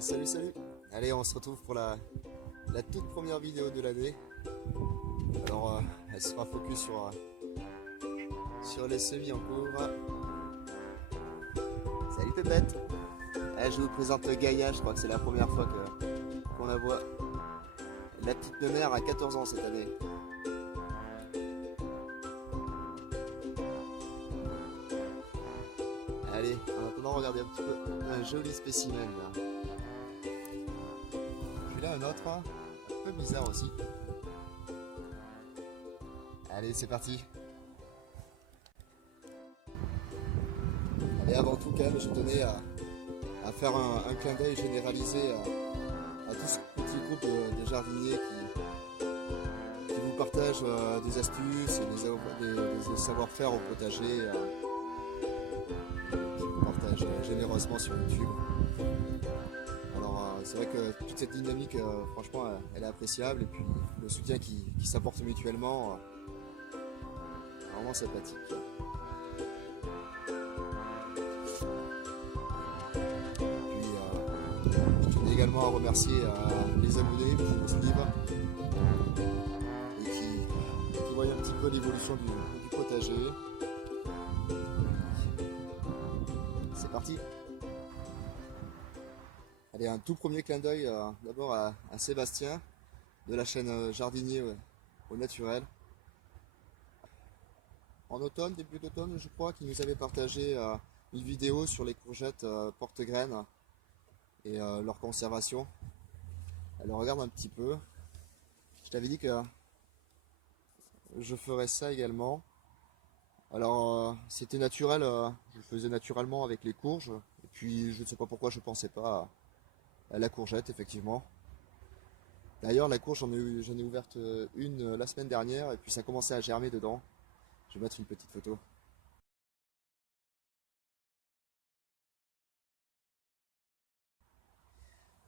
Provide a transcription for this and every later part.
Salut salut. Allez, on se retrouve pour la toute première vidéo de l'année. Alors elle sera focus sur les semis en cours. Salut Pépette. Je vous présente Gaïa, je crois que c'est la première fois qu'on la voit. La petite mère a 14 ans cette année. Allez, en attendant, regardez un petit peu un joli spécimen là. Puis là un autre, un peu bizarre aussi. Allez, c'est parti. Et avant tout, quand même, je tenais à faire un clin d'œil généralisé à tout ce petit groupe de jardiniers qui vous partagent des astuces et des savoir-faire au potager, qui vous partagent généreusement sur YouTube. Alors, c'est vrai que toute cette dynamique, franchement, elle est appréciable, et puis le soutien qui s'apporte mutuellement, vraiment sympathique. Je tenais également à remercier les abonnés qui me suivent et qui voient un petit peu l'évolution du potager. C'est parti. Allez, un tout premier clin d'œil d'abord à Sébastien de la chaîne Jardinier au naturel. En automne, début d'automne je crois, qui nous avait partagé une vidéo sur les courgettes porte-graines et leur conservation. Alors regarde un petit peu. Je t'avais dit que je ferais ça également. Alors c'était naturel, je le faisais naturellement avec les courges. Et puis je ne sais pas pourquoi je ne pensais pas à la courgette, effectivement. D'ailleurs la courge j'en ai ouverte une la semaine dernière et puis ça commençait à germer dedans. Je vais mettre une petite photo.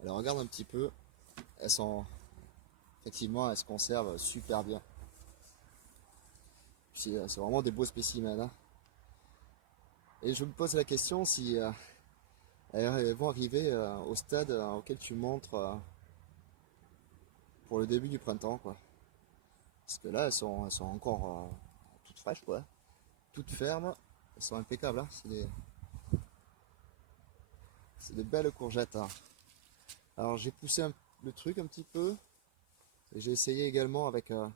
Alors regarde un petit peu. Effectivement, elles se conservent super bien. C'est vraiment des beaux spécimens, hein. Et je me pose la question si elles vont arriver au stade auquel tu montres pour le début du printemps, quoi. Parce que là, elles sont encore toutes fraîches, quoi. Toutes fermes. Elles sont impeccables, hein. C'est de belles courgettes, hein. Alors j'ai poussé le truc un petit peu. Et j'ai essayé également avec un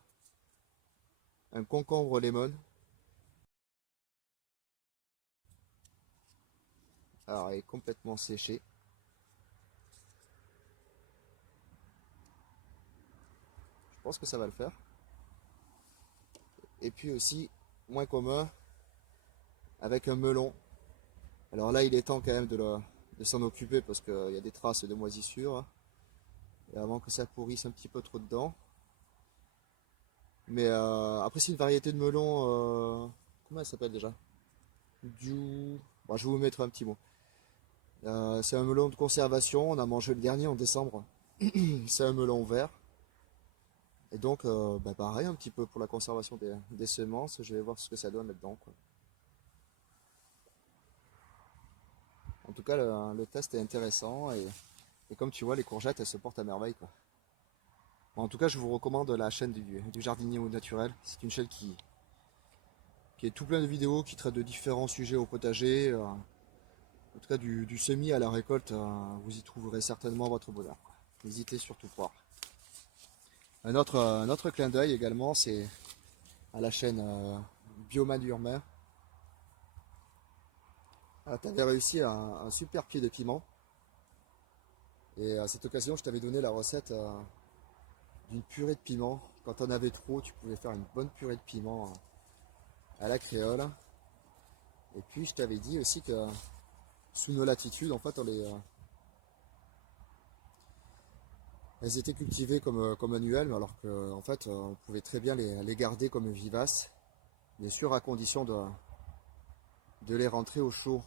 concombre lemon. Alors il est complètement séché. Je pense que ça va le faire. Et puis aussi, moins commun, avec un melon. Alors là il est temps quand même de s'en occuper parce qu'il y a des traces de moisissure. Et avant que ça pourrisse un petit peu trop dedans. Mais après c'est une variété de melon, comment elle s'appelle déjà? Bon, je vais vous mettre un petit mot. C'est un melon de conservation, on a mangé le dernier en décembre. C'est un melon vert. Et donc pareil un petit peu pour la conservation des semences, je vais voir ce que ça donne là-dedans, quoi. En tout cas le test est intéressant et comme tu vois les courgettes elles se portent à merveille, quoi. Bon, en tout cas je vous recommande la chaîne du jardinier au naturel. C'est une chaîne qui est tout plein de vidéos qui traitent de différents sujets au potager. En tout cas du semis à la récolte, vous y trouverez certainement votre bonheur. N'hésitez surtout pas. Un autre clin d'œil également, c'est à la chaîne Bioman Urbain. Tu avais réussi un super pied de piment. Et à cette occasion, je t'avais donné la recette d'une purée de piment. Quand on avait trop, tu pouvais faire une bonne purée de piment à la créole. Et puis je t'avais dit aussi que sous nos latitudes, en fait, elles étaient cultivées comme annuelles, alors qu'en fait, on pouvait très bien les garder comme vivaces, bien sûr à condition de les rentrer au chaud.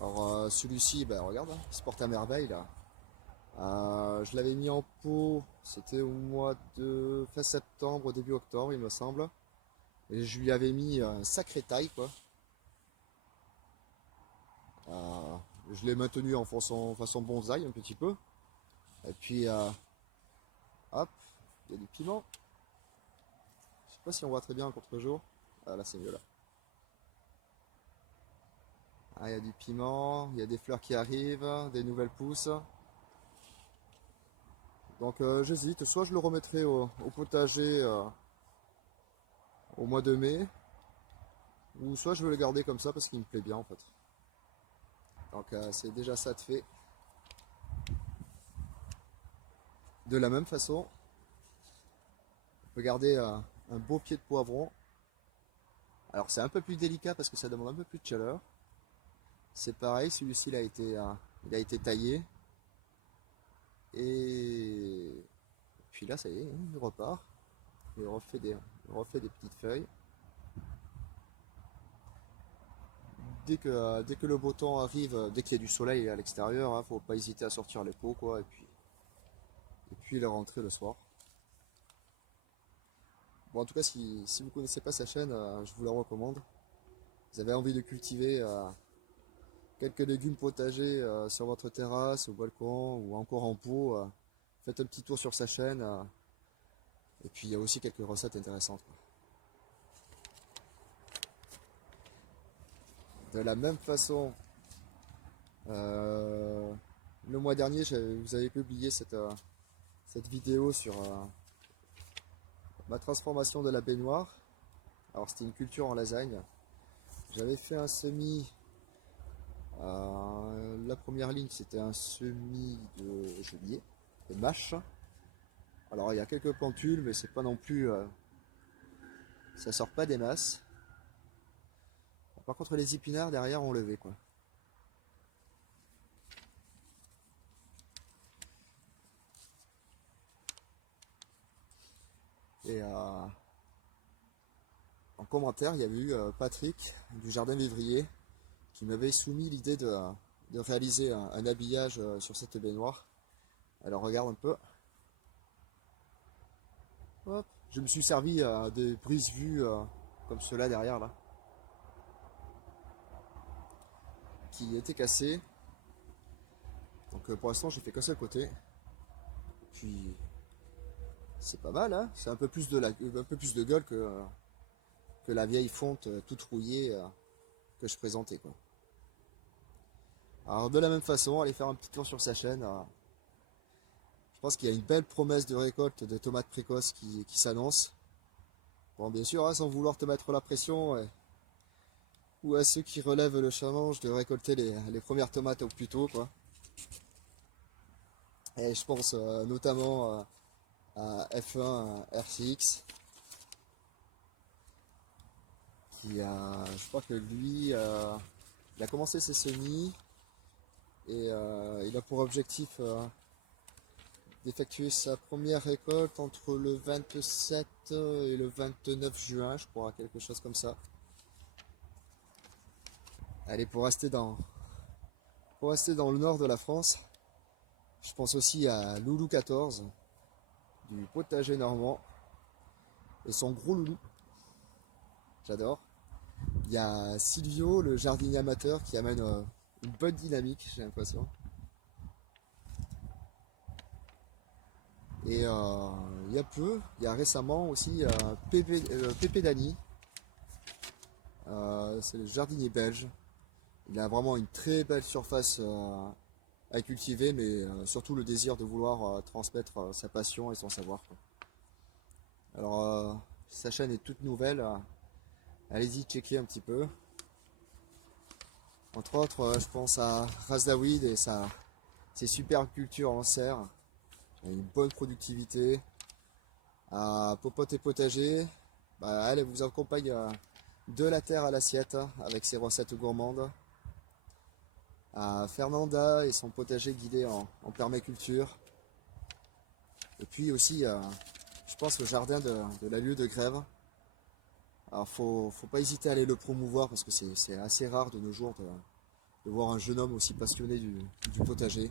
Alors celui-ci, regarde, hein, il se porte à merveille là. Je l'avais mis en pot, c'était au mois de fin septembre, début octobre, il me semble. Et je lui avais mis un sacré taille, quoi. je l'ai maintenu en façon bonsaï un petit peu. Et puis, hop, il y a du piment. Je sais pas si on voit très bien en contre-jour. Ah, là c'est mieux là. Ah, il y a du piment, il y a des fleurs qui arrivent, des nouvelles pousses. Donc j'hésite, soit je le remettrai au potager au mois de mai, ou soit je veux le garder comme ça parce qu'il me plaît bien en fait. Donc c'est déjà ça de fait. De la même façon, on peut garder un beau pied de poivron. Alors c'est un peu plus délicat parce que ça demande un peu plus de chaleur. C'est pareil, celui-ci il a été taillé. Et puis là ça y est, il repart. Il refait des petites feuilles. Dès que le beau temps arrive, dès qu'il y a du soleil à l'extérieur, hein, faut pas hésiter à sortir les pots quoi, et puis les rentrer le soir. Bon, en tout cas, si vous ne connaissez pas sa chaîne, je vous la recommande. Vous avez envie de cultiver quelques légumes potagers sur votre terrasse, au balcon ou encore en pot, faites un petit tour sur sa chaîne. Et puis il y a aussi quelques recettes intéressantes, quoi. De la même façon, le mois dernier, vous avez publié cette vidéo sur ma transformation de la baignoire. Alors c'était une culture en lasagne. J'avais fait un semis. La première ligne c'était un semis de genêt, de mâche. Alors il y a quelques plantules, mais c'est pas non plus. Ça sort pas des masses. Par contre les épinards derrière ont levé quoi. Et en commentaire, il y avait eu Patrick du Jardin Vivrier qui m'avait soumis l'idée de réaliser un habillage sur cette baignoire. Alors regarde un peu. Hop. Je me suis servi des brise-vues comme ceux-là derrière là, qui étaient cassés. Donc pour l'instant j'ai fait qu'un seul côté. Puis c'est pas mal, hein. C'est un peu plus de gueule que la vieille fonte toute rouillée que je présentais quoi. Alors de la même façon, allez faire un petit tour sur sa chaîne. Je pense qu'il y a une belle promesse de récolte de tomates précoces qui s'annonce. Bon bien sûr, hein, sans vouloir te mettre la pression, ou à ceux qui relèvent le challenge de récolter les premières tomates au plus tôt quoi. Et je pense notamment à F1 RCX je crois que lui il a commencé ses semis et il a pour objectif d'effectuer sa première récolte entre le 27 et le 29 juin, je crois, quelque chose comme ça. Allez, pour rester dans le nord de la France, je pense aussi à Loulou 14 du potager normand et son gros loulou. J'adore. Il y a Silvio, le jardinier amateur, qui amène une bonne dynamique, j'ai l'impression. Et il y a récemment aussi Pépé Dany. C'est le jardinier belge. Il a vraiment une très belle surface à cultiver, mais surtout le désir de vouloir transmettre sa passion et son savoir, quoi. Alors, sa chaîne est toute nouvelle. Allez-y, checker un petit peu. Entre autres, je pense à Razdaoui et ses superbes cultures en serre. Une bonne productivité. À Popote et Potager, elle vous accompagne de la terre à l'assiette avec ses recettes gourmandes. À Fernanda et son potager guidé en permaculture. Et puis aussi, je pense au jardin de la Lieue de Grève. Alors faut pas hésiter à aller le promouvoir parce que c'est assez rare de nos jours de voir un jeune homme aussi passionné du potager.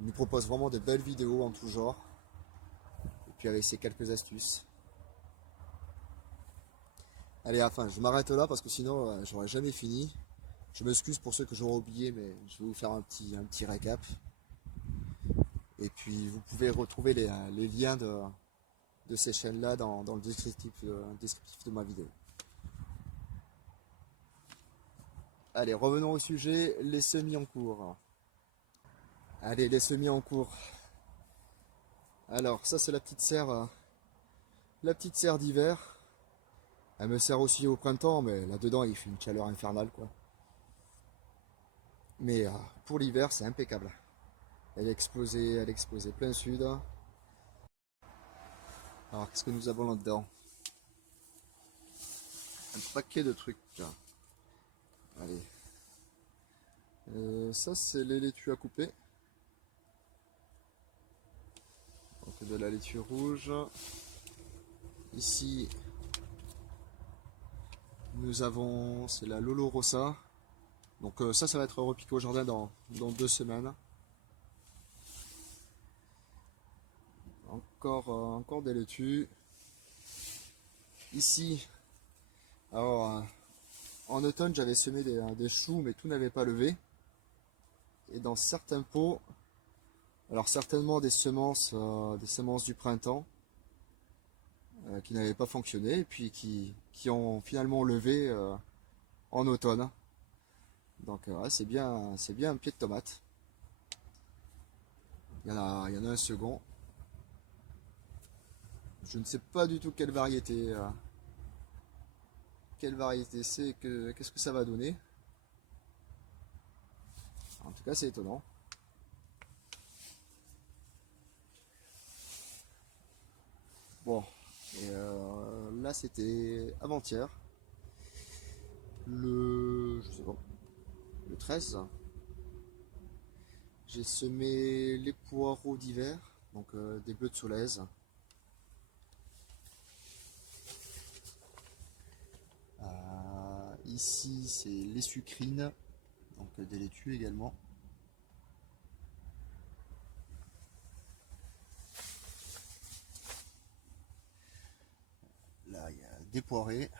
Il nous propose vraiment de belles vidéos en tout genre. Et puis avec ses quelques astuces. Allez, enfin, je m'arrête là parce que sinon j'aurais jamais fini. Je m'excuse pour ceux que j'aurais oublié, mais je vais vous faire un petit récap. Et puis vous pouvez retrouver les liens de ces chaînes-là dans le descriptif de ma vidéo. Allez, revenons au sujet, les semis en cours. Allez, les semis en cours. Alors, ça c'est la petite serre d'hiver. Elle me sert aussi au printemps, mais là-dedans il fait une chaleur infernale, quoi. Mais pour l'hiver, c'est impeccable. Elle est explosée plein sud. Alors, qu'est-ce que nous avons là-dedans? Un paquet de trucs. Allez. Ça, c'est les laitues à couper. Donc, de la laitue rouge. Ici, nous avons, c'est la Lolo Rossa. Donc, ça va être repiqué au jardin dans 2 semaines. Encore des laitues. Ici, alors, en automne, j'avais semé des choux, mais tout n'avait pas levé. Et dans certains pots, alors certainement des semences du printemps qui n'avaient pas fonctionné et puis qui ont finalement levé en automne. Donc ouais, c'est bien un pied de tomate. Il y en a un second. Je ne sais pas du tout quelle variété c'est, qu'est-ce que ça va donner. En tout cas, c'est étonnant. Bon, et là c'était avant-hier, je sais pas, le 13. J'ai semé les poireaux d'hiver, donc des bleus de Solèze. Ici c'est les sucrines, donc des laitues également. Là il y a des poirées,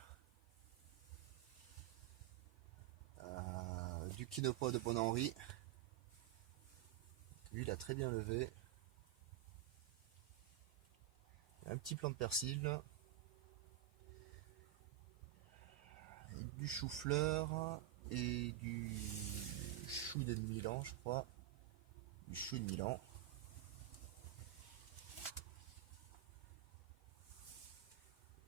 du quinoa de Bon-Henri. Lui il a très bien levé. Un petit plant de persil. Du chou-fleur et du chou de Milan, je crois. Du chou de Milan.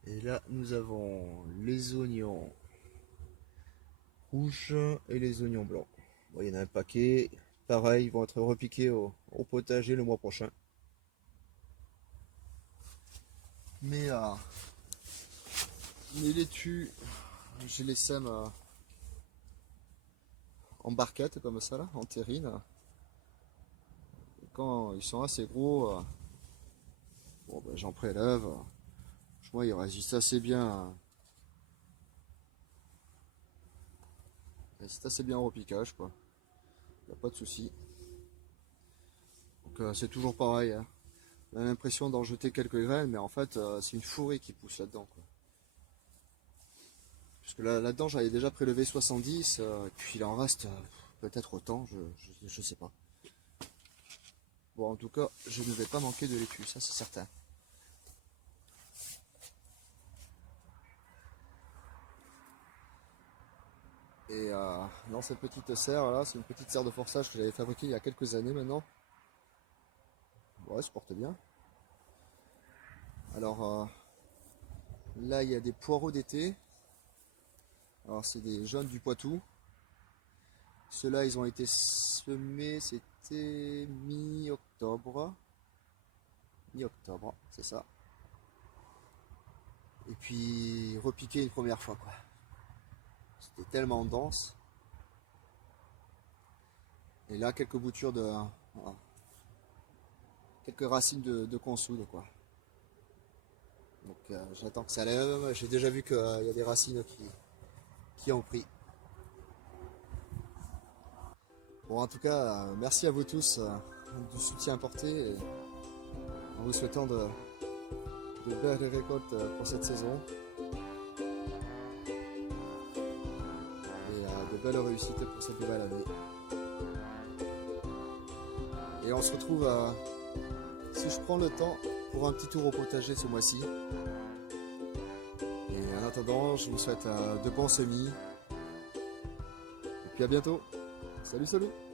Et là, nous avons les oignons rouges et les oignons blancs. Bon, il y en a un paquet. Pareil, ils vont être repiqués au potager le mois prochain. Mais les laitues, je les sème en barquette comme ça, là, en terrine. Et quand ils sont assez gros, bon, ben, j'en prélève. Franchement, ils résistent assez bien. C'est assez bien au repiquage, quoi. Il n'y a pas de souci. Donc c'est toujours pareil. Hein. On a l'impression d'en jeter quelques graines, mais en fait c'est une forêt qui pousse là-dedans. Puisque là-dedans j'avais déjà prélevé 70, et puis il en reste peut-être autant, je sais pas. Bon, en tout cas, je ne vais pas manquer de laitue, ça c'est certain. Et dans cette petite serre là, c'est une petite serre de forçage que j'avais fabriquée il y a quelques années maintenant. Ouais, se porte bien. Alors là, il y a des poireaux d'été. Alors c'est des jaunes du Poitou. Ceux-là, ils ont été semés, c'était mi-octobre. Mi-octobre, c'est ça. Et puis repiqué une première fois, quoi. C'était tellement dense. Et là, quelques boutures de... Voilà, quelques racines de consoude, quoi. Donc j'attends que ça lève. J'ai déjà vu qu'il y a des racines qui ont pris. Bon, en tout cas, merci à vous tous du soutien apporté et en vous souhaitant de belles récoltes pour cette saison et de belle réussite pour cette nouvelle année. Et on se retrouve si je prends le temps pour un petit tour au potager ce mois-ci. Et en attendant, je vous souhaite de bons semis. Et puis à bientôt. Salut, salut!